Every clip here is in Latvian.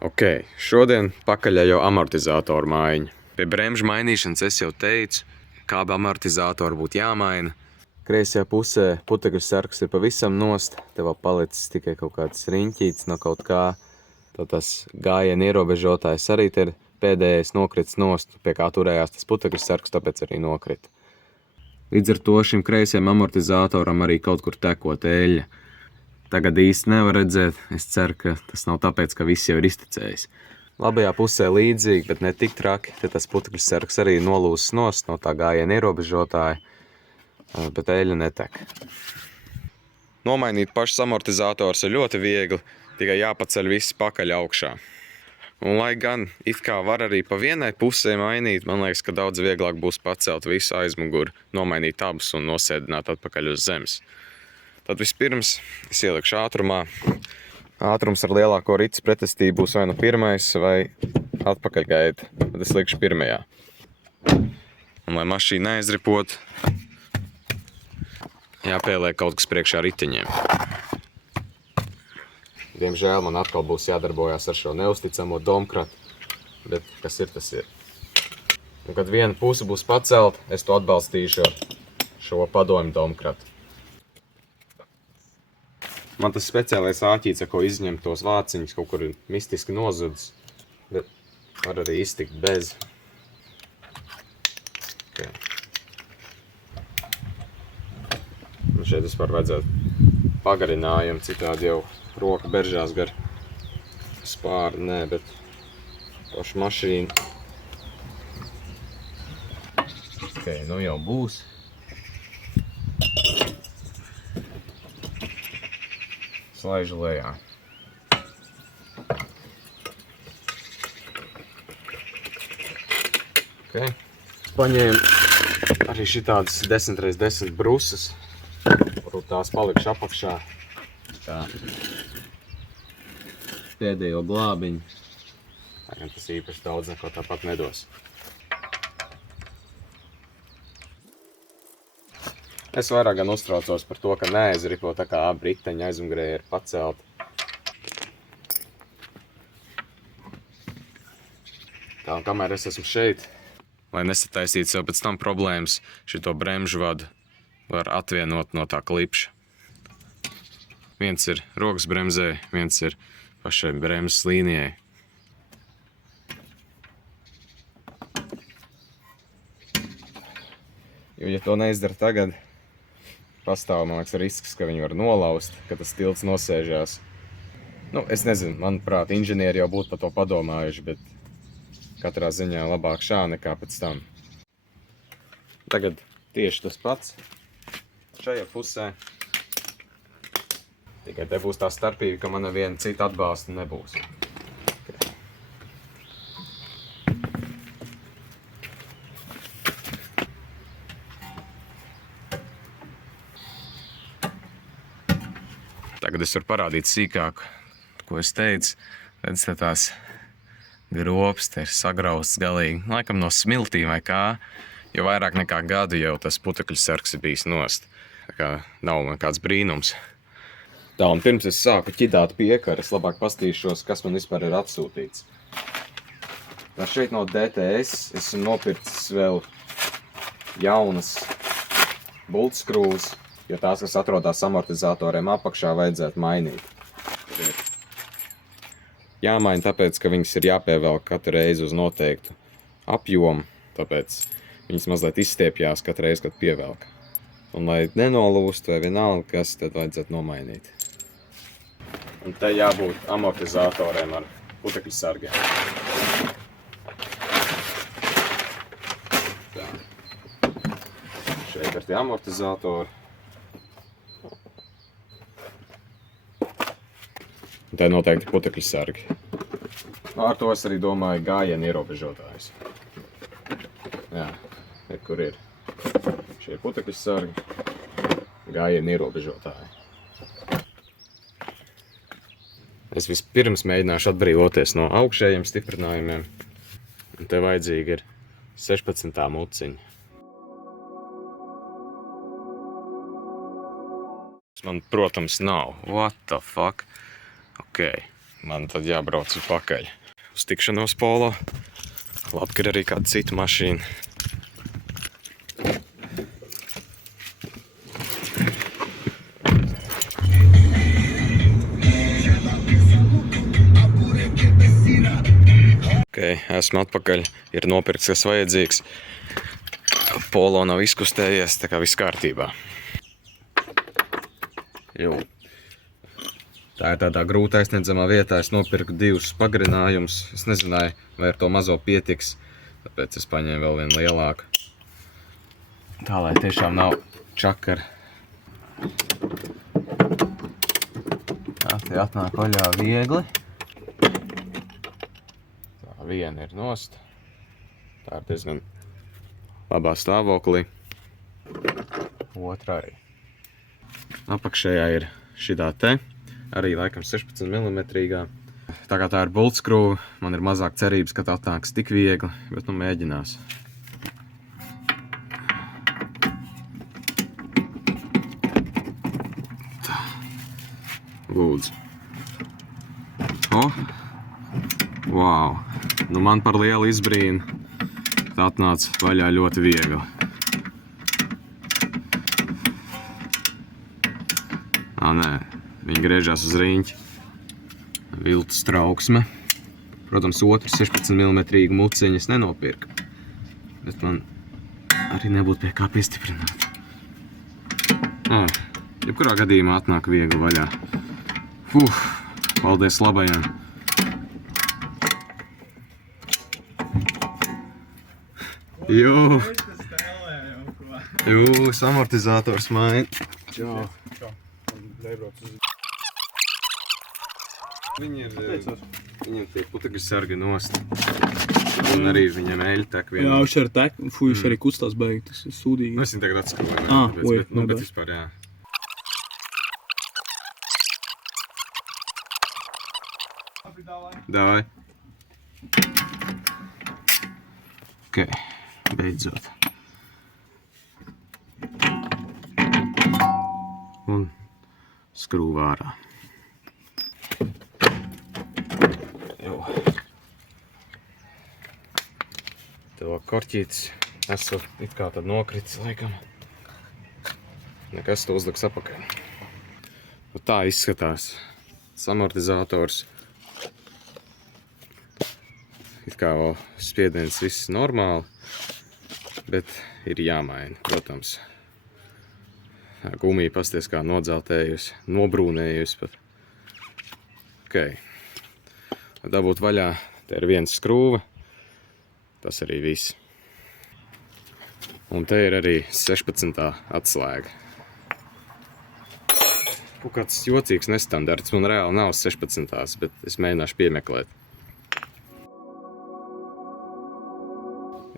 Ok, šodien pakaļējo amortizātoru maiņu. Pie bremžu mainīšanas es jau teicu, kā amortizātori būtu jāmaina. Kreisajā pusē putekļu sargs ir pavisam nost, te vēl palicis tikai kaut kāds riņķītis no kaut kā. Tad tas gājiena ierobežotājs arī te ir pēdējais nokrits nost, pie kā turējās tas putekļu sargs, tāpēc arī nokrita. Līdz ar to šim kreisajam amortizātoram arī kaut kur tekot eļļa. Tagad īsti nevar redzēt, es ceru, ka tas nav tāpēc, ka viss jau ir iztecējis. Labajā pusē līdzīgi, bet ne tik traki, te tas putekļu sargs arī nolūzis nost no tā gājiena ierobežotāja, bet eļļa netek. Nomainīt pašus amortizātors ir ļoti viegli, tikai jāpaceļ viss pakaļ augšā. Un lai gan it kā var arī pa vienai pusē mainīt, man liekas, ka daudz vieglāk būs pacelt visu aizmuguri, nomainīt abus un nosēdināt atpakaļ uz zemes. Tad vispirms es ielikšu ātrumā. Ātrums ar lielāko rites pretestību būs vai nu pirmais vai atpakaļgaita. Tad es likšu pirmajā. Un lai mašīna neaizripot, jāpieliek kaut kas priekšā riteņiem. Diemžēl man atkal būs jādarbojās ar šo neusticamo domkratu, bet kas ir, tas ir. Un kad viena puse būs pacelt, es to atbalstīšu ar šo padomju domkratu. Man tas speciālais āķīts, ar ko izņemt tos vāciņus, kaut kur ir mistiski nozudis, bet var arī iztikt bez. Okay. Un šeit vispār vajadzētu pagarinājumu, citādi jau roka beržās gar spāri, nē, bet pašu mašīnu. Ok, nu jau būs. Slaižu lejā. Okay. Paņēmu arī šitādas 10x10 brusas, varbūt tās palikšu apakšā. Tā. Pēdējo glābiņu. Tagad tas īpaši daudz neko tāpat nedos. Es vairāk gan uztraucos par to, ka neaizripo, tā kā abi riteņi aizmugurē ir pacelti. Tā, un kamēr es esmu šeit, lai nesataisītu sev pēc tam problēmas, šito bremžu vadu var atvienot no tā klipša. Viens ir rokas bremzē, viens ir pašai bremzes līnijai. Jo, ja to neizdara tagad, pastāv, man liekas, risks, ka viņi var nolauzt, ka tas tilts nosēžās. Nu, es nezinu, manuprāt, inženieri jau būtu par to padomājuši, bet katrā ziņā labāk šā nekā pēc tam. Tagad tieši tas pats šajā pusē. Tikai te būs tā starpība, ka man neviena cita atbalsta nebūs. Tagad es varu parādīt sīkāk, ko es teicu. Redz, te tās gropas, te ir sagrausts galīgi. Laikam no smiltīm vai kā, jo vairāk nekā gadu jau tas putekļu sargs ir bijis nost. Tā kā nav man kāds brīnums. Tā, un pirms es sāku ķidāt piekari, es labāk pastīšos, kas man vispār ir atsūtīts. Tā šeit no DTS esmu nopircis vēl jaunas bultskrūvas, jo tās, kas atrodas amortizatoriem apakšā, vajadzētu mainīt. Jāmaina tāpēc, ka viņas ir jāpievelk katru reizi uz noteiktu apjomu, tāpēc viņas mazliet izstiepjās katru reizi, kad pievelk. Un lai nenolūst vai vienalga kas, tad vajadzētu nomainīt. Un te jābūt amortizatoriem ar putekļu sargiem. Tā. Šeit ir tie amortizatori. Un te noteikti putekļu sargi. Ar to es arī domāju gājiena ierobežotājus. Jā, kur ir. Šie putekļu sargi, gājiena ierobežotāji. Es vispirms mēģināšu atbrīvoties no augšējiem stiprinājumiem. Un te vajadzīgi ir 16. muciņa. Man, protams, nav. What the fuck? Ok, man tad jābrauc uz pakaļ. Uz tikšanos polo. Labi, ka ir arī kāda cita mašīna. Ok, esmu atpakaļ. Ir nopirkts, kas vajadzīgs. Polo nav izkustējies, tā kā viss kārtībā. Jū. Tā ir tādā grūti aizsniedzamā vietā. Es nopirku 2 pagarinājumus. Es nezināju, vai ar to mazo pietiks, tāpēc es paņēmu vēl vienu lielāku. Tā, lai tiešām nav čakara. Tā, tie atnāk vaļā viegli. Tā, viena ir nost. Tā ir diezgan labā stāvoklī. Otra arī. Apakšējā ir šitā te. Arī laikam 16 mm. Tā kā tā ir bultskrūva, man ir mazāk cerības, ka tā atnāks tik viegli, bet nu mēģinās. Tā. Lūdzu. O! Wow! Nu man par lielu izbrīnu. Tā atnāca vaļā ļoti viegli. Nē. Viņi griežās uz riņķi. Viltus trauksme. Protams, otru 16 mm muciņu es nenopirku. Bet man arī nebūtu pie kā piestiprināt. Jebkurā gadījumā atnāk viegli vaļā. Paldies labajām. Jūs amortizators maina. Čau. Viņiem tie putekļi sargi nost. Un arī viņam eļi tek vienā. Jā, viņš arī tek, un viņš arī kustās beigi, tas ir sūdīgi. Nu, es viņu tagad atskaloju. Bet vispār, jā. Davai. Ok, beidzot. Un skrūv ārā. Tev korķītis esot it kā tad nokritis, laikam. Nekas to uzliks apakaļ. Un tā izskatās amortizators. It kā vēl spiediens viss normāli, bet ir jāmaina, protams. Gumija pasties kā nodzeltējusi, nobrūnējusi pat. Ok. Lai dabūt vaļā, te ir viens skrūve. Tas arī viss. Un te ir arī 16. atslēga. Kaut kāds jocīgs nestandarts. Man reāli nav 16. bet es mēģināšu piemeklēt.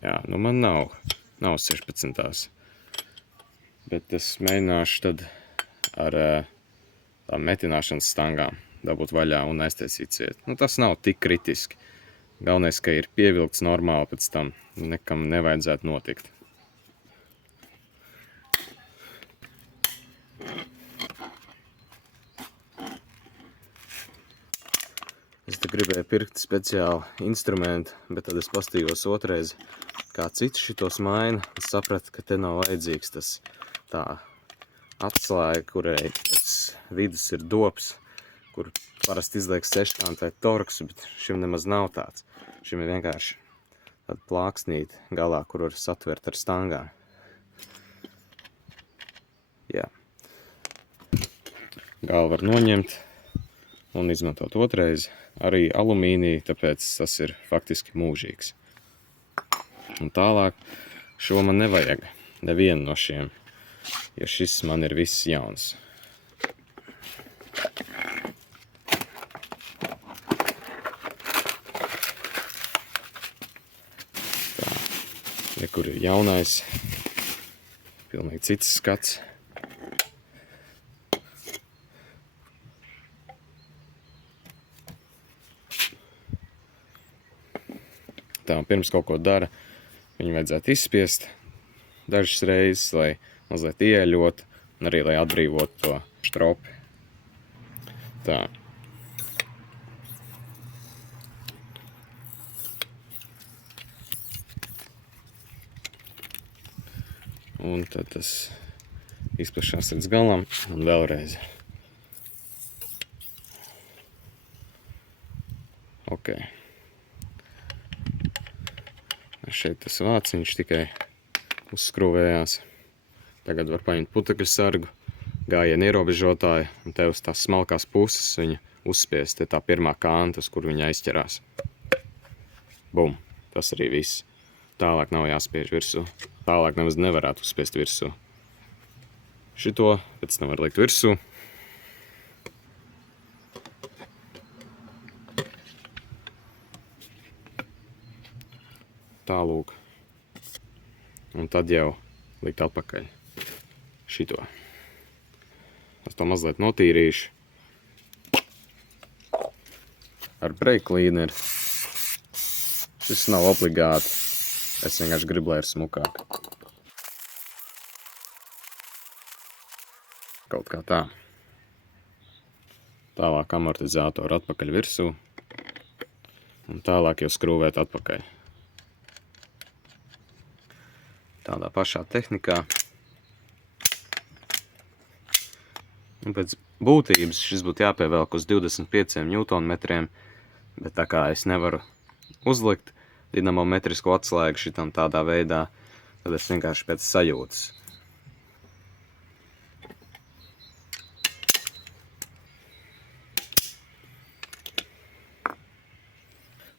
Jā, nu man nav 16. Bet es mēģināšu tad ar tām metināšanas stangām dabūt vaļā un aiztaisīt ciet. Nu, tas nav tik kritiski. Galvenais, ka ir pievilkts normāli, pēc tam nekam nevajadzētu notikt. Es te gribēju pirkt speciāli instrumentu, bet tad es pastījos otrais, kā cits šitos maina. Es sapratu, ka te nav vajadzīgs tas tā atslēga, kurai tas vidus ir dops, kur parasti izliek seškant vai torksu, bet šim nemaz nav tāds. Šim ir vienkārši tāda plāksnīte galā, kur var satvert ar stangām. Jā. Galu var noņemt un izmantot otrais. Arī alumīnija, tāpēc tas ir faktiski mūžīgs. Un tālāk šo man nevajag, nevienu no šiem, jo šis man ir viss jauns. Kur ir jaunais, pilnīgi cits skats. Tā, pirms kaut ko dara, viņu vajadzētu izspiest dažas reizes, lai mazliet ieeļot, un arī, lai atbrīvot to štropi. Tā. Un tad tas izplešās līdz galam un vēlreiz. Ok. Šeit tas vāciņš tikai uzskrūvējās. Tagad var paņemt putekļu sargu, gājienu ierobežotāju un te uz tās smalkās puses viņu uzspiest. Te tā pirmā kanta, uz kur viņa aizķerās. Bum! Tas arī viss. Tālāk nav jāspiež virsū. Tālāk nemaz nevarētu uzspiest virsū. Šito pēc tam var likt virsū. Tālūk. Un tad jau likt atpakaļ šito. Es to mazliet notīrīšu. Ar brake cleaneru. Šis nav obligāti. Es vienkārši gribu, lai ir smukāk. Kaut kā tā. Tālāk amortizātoru atpakaļ virsū. Un tālāk jau skrūvēt atpakaļ. Tādā pašā tehnikā. Un pēc būtības šis būtu jāpievelk uz 25 Nm, bet tā kā es nevaru uzlikt dinamometrisko atslēgu šitam tādā veidā, tad es vienkārši pēc sajūtas.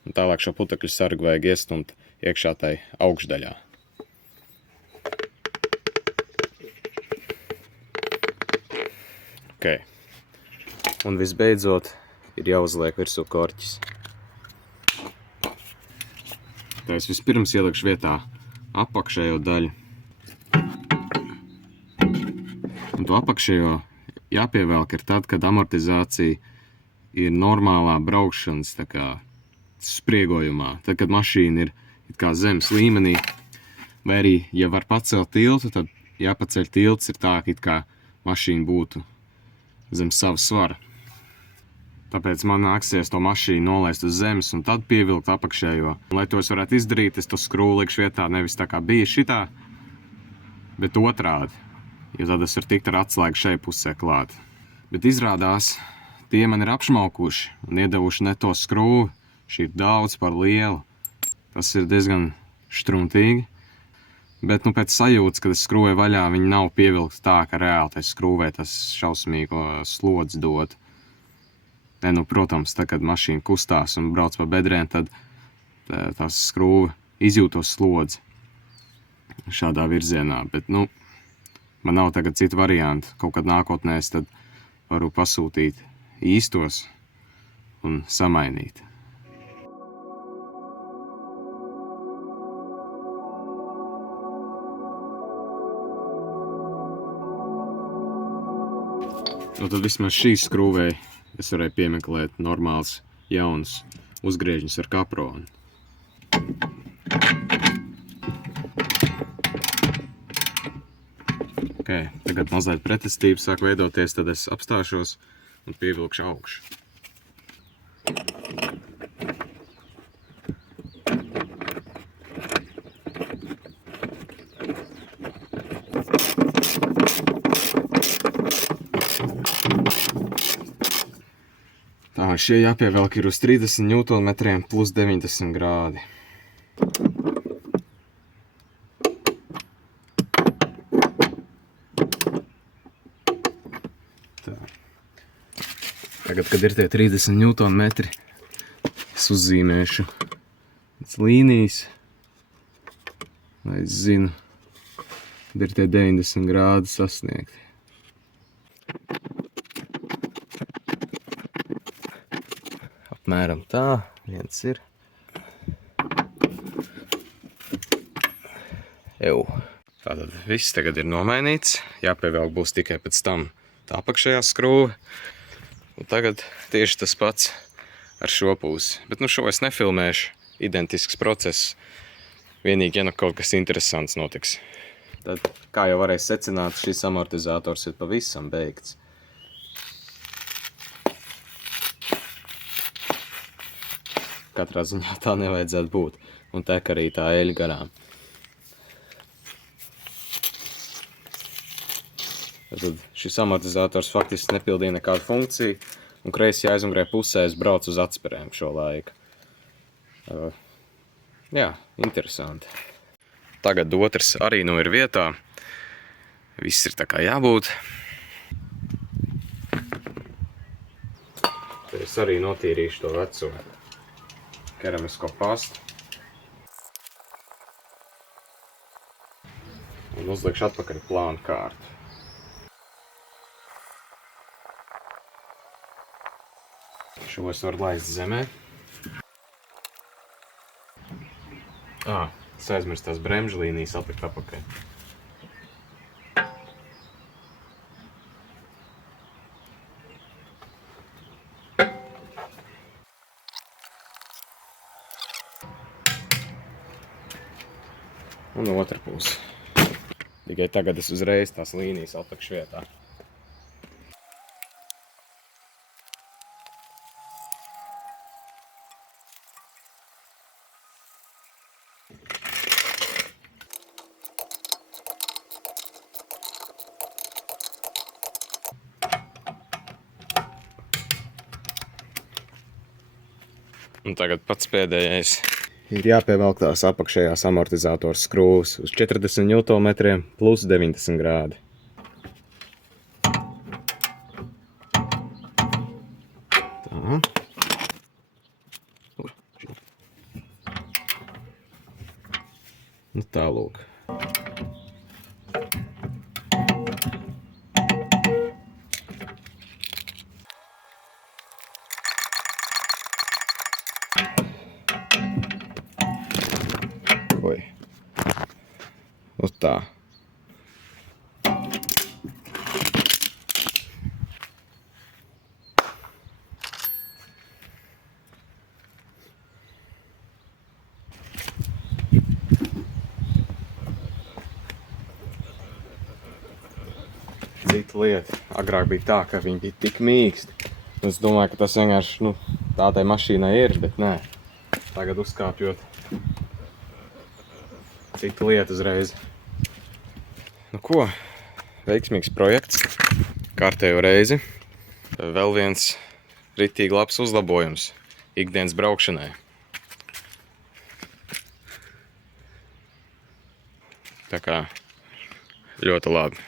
Un tālāk šo putekļu sargu vajag iestumt iekšā tai augšdaļā. Okay. Un visbeidzot ir jāuzliek virsū korķis. Tā es vispirms ielikšu vietā apakšējo daļu. Un to apakšējo jāpievelk ir tad, kad amortizācija ir normālā braukšanas tā kā spriegojumā. Tad, kad mašīna ir it kā zemes līmenī, vai arī, ja var pacelt tiltu, tad jāpaceļ tilts ir tā, ka it kā mašīna būtu zem savu svaru. Tāpēc man nāksies to mašīnu nolaist uz zemes un tad pievilkt apakšējo. Lai to es varētu izdarīt, es to skrūvu likšu vietā nevis tā kā bija šitā, bet otrādi, jo tad es varu tikt ar atslēgu šai pusē klāt. Bet izrādās, tie man ir apšmaukuši un iedevuši ne to skrūvi. Šī ir daudz par lielu. Tas ir diezgan štruntīgi. Bet pēc sajūtas, kad es skrūvēju vaļā, viņi nav pievilkti tā, ka reāli tas skrūvē tas šausmīgo slodzi dod. Protams, tad, kad mašīna kustās un brauc pa bedrēm, tad tās skrūve izjūtos slodzi šādā virzienā. Bet, man nav tagad citu variantu. Kaut kad nākotnē es tad varu pasūtīt īstos un samainīt. Tad vismaz šīs skrūvēji es varēju piemeklēt normāls jauns uzgriežņus ar kapronu. Okay, tagad mazliet pretestība sāk veidoties, tad es apstāšos un pievilkšu augšu. Šie jāpievelk ir uz 30 Nm plus 90 grādi. Tā. Tagad, kad ir tie 30 Nm, es uzzīmēšu līnijas, lai es zinu, kad ir tie 90 grādi sasniegti. Apmēram tā, viens ir. Tātad viss tagad ir nomainīts. Jāpievelk būs tikai pēc tam tā apakšējā skrūve. Un tagad tieši tas pats ar šo pusi. Bet šo es nefilmēšu. Identisks process. Vienīgi, ja kaut kas interesants notiks. Tad, kā jau varēs secināt, šis amortizators ir pavisam beigts. Katrā ziņā tā nevajadzētu būt. Un tek arī tā eļa garām. Tad šis amortizators faktiski nepildīja nekādu funkciju, un kreisajā aizmugurē pusē es braucu uz atspērēm šo laiku. Jā, interesanti. Tagad otrs arī nu ir vietā. Viss ir tā kā jābūt. Tad es arī notīrīšu to veco keramisko pastu. Un uzlikšu atpakaļ plānu kārtu. Šo es varu laist zemē. Es aizmirstu tās bremžu līnijas atlikt atpakaļ. Un otra puse. Tikai tagad es uzreiz tās līnijas atlikšu vietā. Un tagad pats pēdējais. Ir jāpievelk tās apakšējās amortizātora skrūves uz 40 Nm plus 90 grādi. Tā. Nu tālūk. Oi. Nu tā. Cita lieta. Agrāk bija tā, ka viņi bija tik mīksti. Es domāju, ka tas vienkārši, tā tai mašīnai ir, bet nē. Tagad uzkāpjot. Cita lieta uzreiz. Nu ko, veiksmīgs projekts, kārtējo reizi. Vēl viens ritīgi labs uzlabojums ikdienas braukšanai. Tā kā ļoti labi.